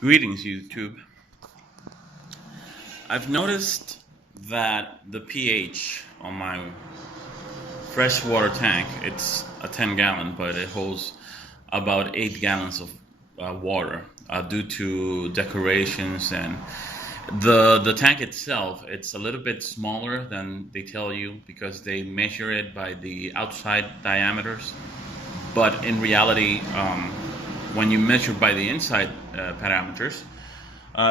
Greetings, YouTube. I've noticed that the pH on my freshwater tank, it's a 10 gallon, but it holds about 8 gallons of water due to decorations and the tank itself. It's a little bit smaller than they tell you because they measure it by the outside diameters. But in reality, when you measure by the inside parameters,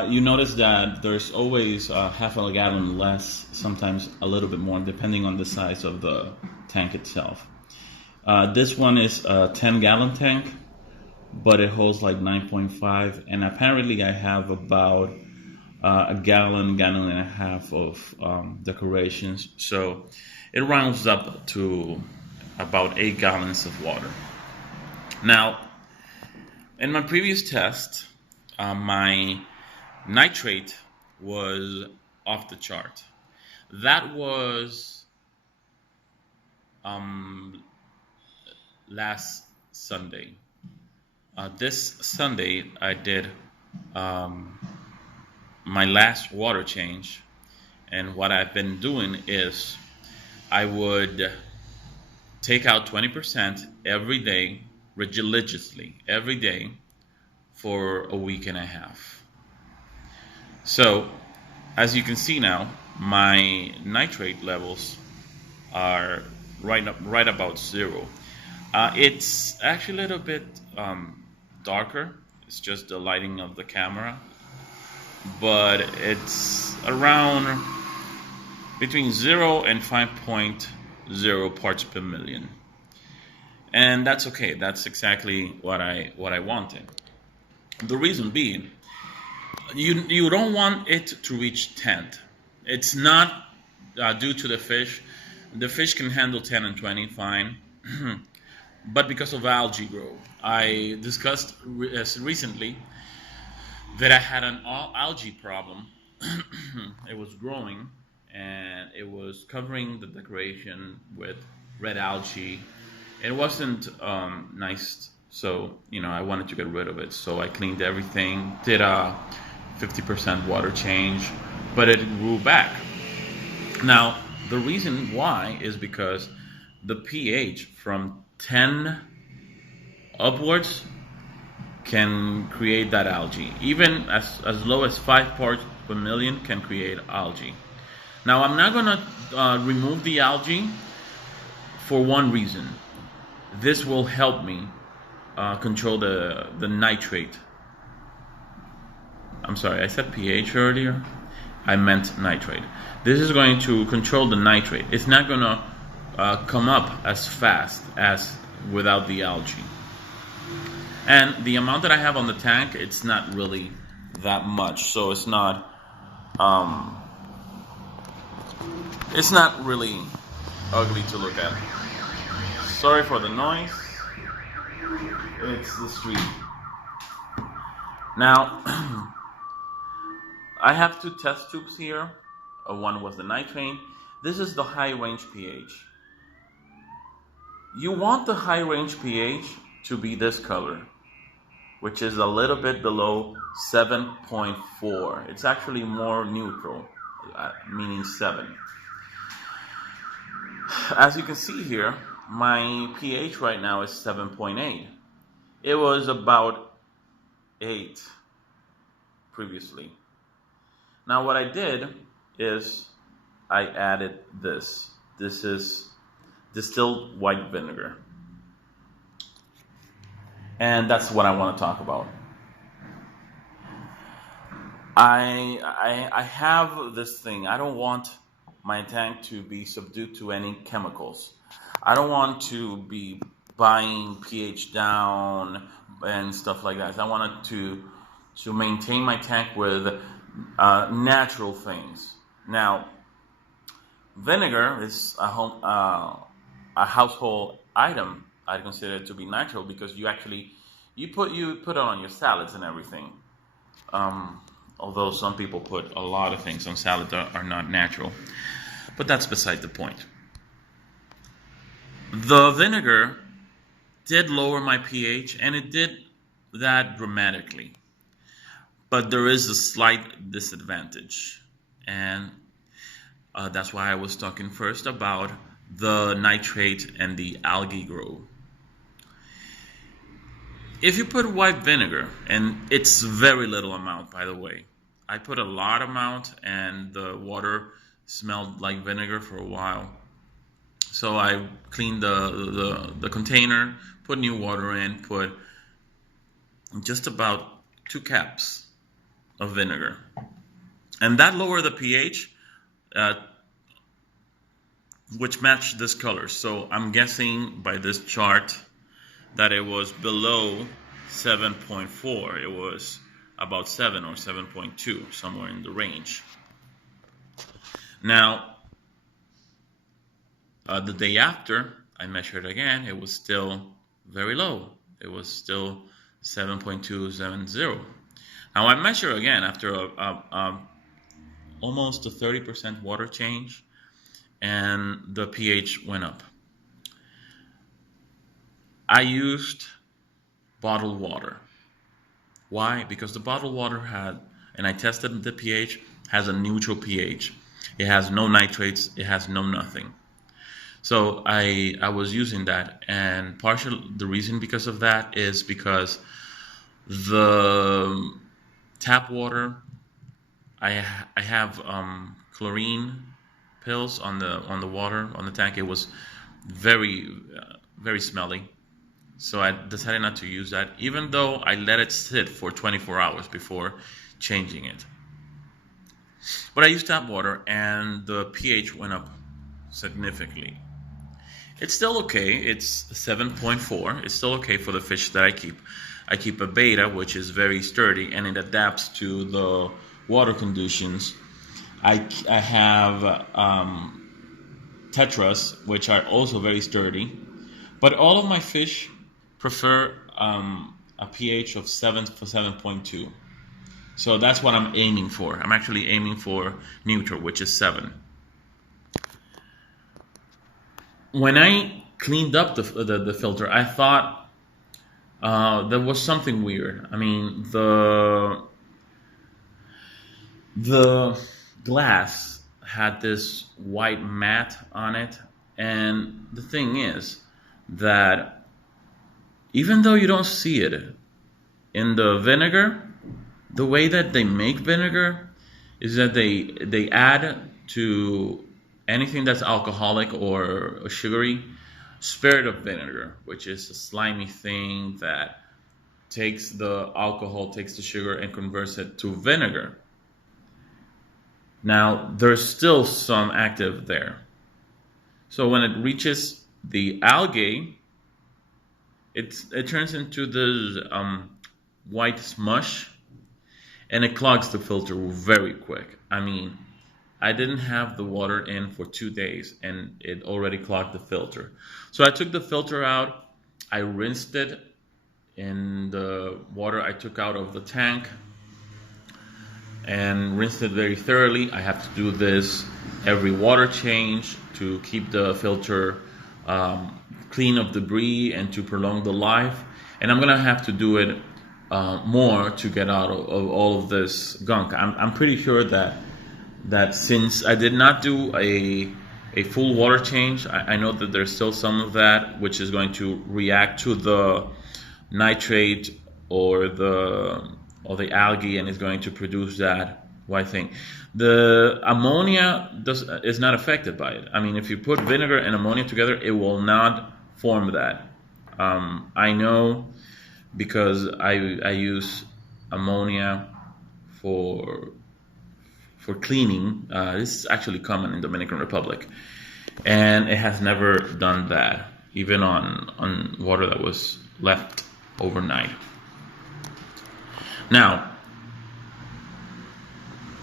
you notice that there's always half a gallon less, sometimes a little bit more, depending on the size of the tank itself. This one is a 10-gallon tank, but it holds like 9.5, and apparently I have about a gallon and a half of decorations. So it rounds up to about 8 gallons of water. Now, in my previous test, my nitrate was off the chart. That was um, last Sunday. This Sunday, I did um, my last water change, and what I've been doing is I would take out 20% every day, religiously, every day for a week and a half. So, as you can see now, my nitrate levels are right about zero. It's actually a little bit darker. It's just the lighting of the camera, but it's around between 0 and 5.0 parts per million, and that's okay. That's exactly what I wanted. The reason being, you don't want it to reach 10. It's not due to the fish. The fish can handle 10 and 20 fine, but because of algae growth. I discussed recently that I had an algae problem. It was growing and it was covering the decoration with red algae. It wasn't nice, so I wanted to get rid of it. So I cleaned everything, did a 50% water change, but it grew back. Now the reason why is because the pH from 10 upwards can create that algae. Even as low as 5 parts per million can create algae. Now I'm not gonna remove the algae for one reason. This will help me control the nitrate. I'm sorry, I said pH earlier. I meant nitrate. This is going to control the nitrate. It's not gonna come up as fast as without the algae. And the amount that I have on the tank, it's not really that much, so it's not really ugly to look at. Sorry for the noise. It's the street. Now, I have two test tubes here. One was the nitrate. This is the high range pH. You want the high range pH to be this color, which is a little bit below 7.4. It's actually more neutral, meaning 7. As you can see here, my pH right now is 7.8. It was about 8 previously. Now what I did is I added this. This is distilled white vinegar. And that's what I want to talk about. I have this thing. I don't want my tank to be subdued to any chemicals. I don't want to be buying pH down and stuff like that. I wanted to maintain my tank with natural things. Now, vinegar is a household item. I consider it to be natural because you put it on your salads and everything. Although some people put a lot of things on salad that are not natural, but that's beside the point. The vinegar did lower my pH, and it did that dramatically. but there is a slight disadvantage, and that's why I was talking first about the nitrate and the algae grow. If you put white vinegar, and it's very little amount, by the way, I put a lot amount, and the water smelled like vinegar for a while. So I cleaned the container, put new water in, put just about 2 cups of vinegar, and that lowered the pH, uh, which matched this color. So I'm guessing by this chart that it was below 7.4. It was about 7 or 7.2, somewhere in the range. Now, the day after, I measured again. It was still very low. It was still 7.270. Now I measure again after almost a 30% water change, and the pH went up. I used bottled water. Why? Because the bottled water had, and I tested the pH, has a neutral pH. It has no nitrates, it has no nothing. So I was using that, and the reason because of that is because the tap water, I have chlorine pills on the water on the tank. It was very very smelly, so I decided not to use that, even though I let it sit for 24 hours before changing it. But I used tap water, and the pH went up significantly. It's still okay. It's 7.4. It's still okay for the fish that I keep. I keep a beta, which is very sturdy, and it adapts to the water conditions. I have tetras, which are also very sturdy. But all of my fish prefer a pH of 7.2. So that's what I'm aiming for. I'm actually aiming for neutral, which is 7. When I cleaned up the filter, I thought there was something weird. I mean, the glass had this white mat on it, and the thing is that even though you don't see it in the vinegar, the way that they make vinegar is that they add to anything that's alcoholic or sugary spirit of vinegar, which is a slimy thing that takes the alcohol, takes the sugar, and converts it to vinegar. Now, there's still some active there. So when it reaches the algae, it turns into this white smush, and it clogs the filter very quick. I mean, I didn't have the water in for 2 days, and it already clogged the filter. So I took the filter out. I rinsed it in the water I took out of the tank, and rinsed it very thoroughly. I have to do this every water change to keep the filter clean of debris and to prolong the life. And I'm gonna have to do it more to get out of all of this gunk. I'm pretty sure that since I did not do a full water change, I know that there's still some of that which is going to react to the nitrate or the algae, and is going to produce that white thing. The ammonia is not affected by it. I mean, if you put vinegar and ammonia together, it will not form that. I know because I use ammonia for cleaning. This is actually common in Dominican Republic, and it has never done that, even on water that was left overnight. Now,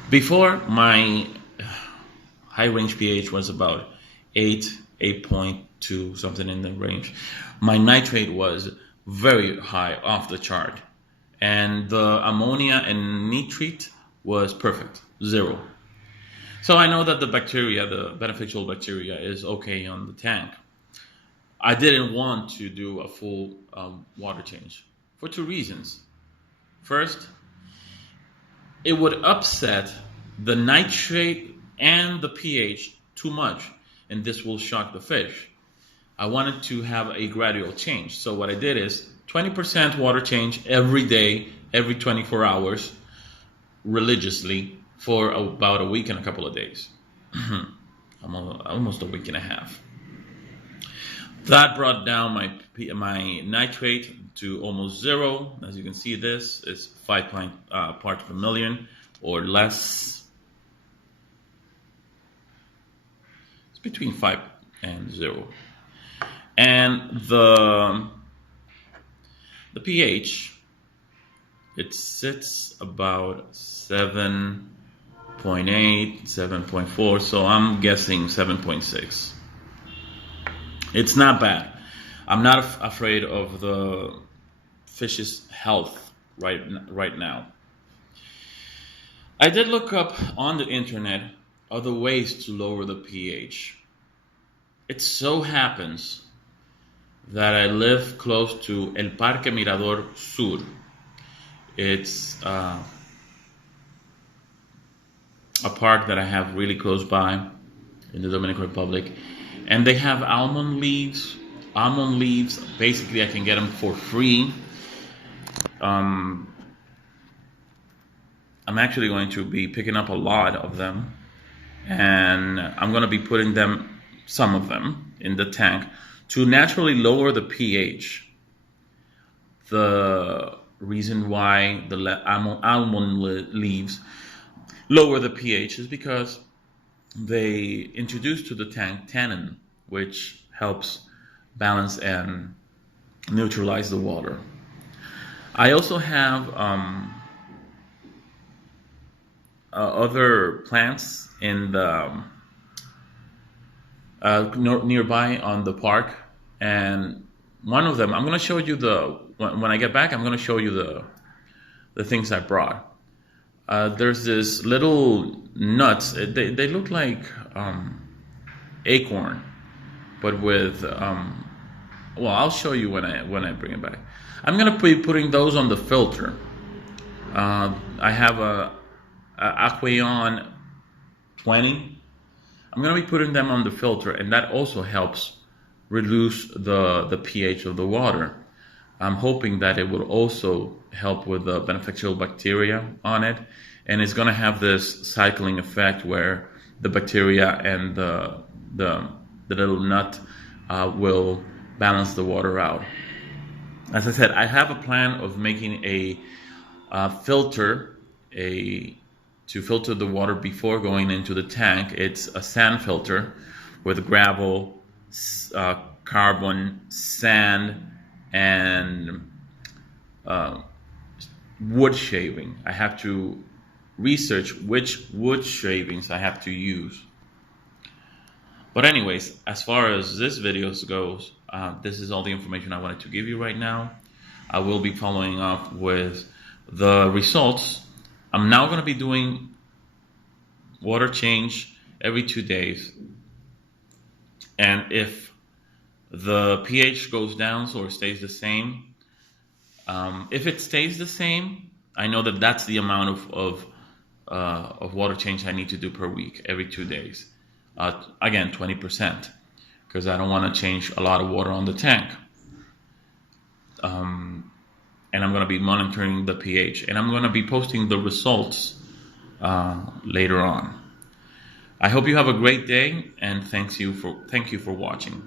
before, my high range pH was about 8.2, something in the range. My nitrate was very high, off the chart, and the ammonia and nitrate was perfect, 0. So I know that the bacteria, the beneficial bacteria, is okay on the tank. I didn't want to do a full water change for 2 reasons. First, it would upset the nitrate and the pH too much, and this will shock the fish. I wanted to have a gradual change. So what I did is 20% water change every day, every 24 hours, religiously for about a week and a couple of days. Almost a week and a half. That brought down my nitrate to almost zero. As you can see, this is 5 parts per million or less. It's between 5 and 0. And the pH, it sits about 7.8, 7.4, so I'm guessing 7.6. It's not bad. I'm not afraid of the fish's health right now. I did look up on the internet other ways to lower the pH. It so happens that I live close to El Parque Mirador Sur. It's a park that I have really close by in the Dominican Republic. And they have almond leaves. Almond leaves, basically I can get them for free. I'm actually going to be picking up a lot of them. And I'm going to be putting them, some of them, in the tank to naturally lower the pH. The reason why the almond leaves lower the pH is because they introduce to the tank tannin, which helps balance and neutralize the water. I also have other plants in the nearby on the park, and one of them, I'm going to show you when I get back, I'm going to show you the things I brought. There's this little nuts. They look like acorn, but with well, I'll show you when I bring it back. I'm gonna be putting those on the filter. I have a Aquarium 20. I'm gonna be putting them on the filter, and that also helps reduce the pH of the water. I'm hoping that it will also help with the beneficial bacteria on it, and it's going to have this cycling effect where the bacteria and the little nut will balance the water out. As I said, I have a plan of making a filter to filter the water before going into the tank. It's a sand filter with gravel, carbon, sand, and wood shaving. I have to research which wood shavings I have to use. But anyways, as far as this video goes, this is all the information I wanted to give you right now. I will be following up with the results. I'm now going to be doing water change every 2 days. And if the pH goes down or stays the same, if it stays the same, I know that that's the amount of water change I need to do per week, every 2 days. Again, 20%, because I don't want to change a lot of water on the tank. And I'm going to be monitoring the pH, and I'm going to be posting the results later on. I hope you have a great day, and thank you for watching.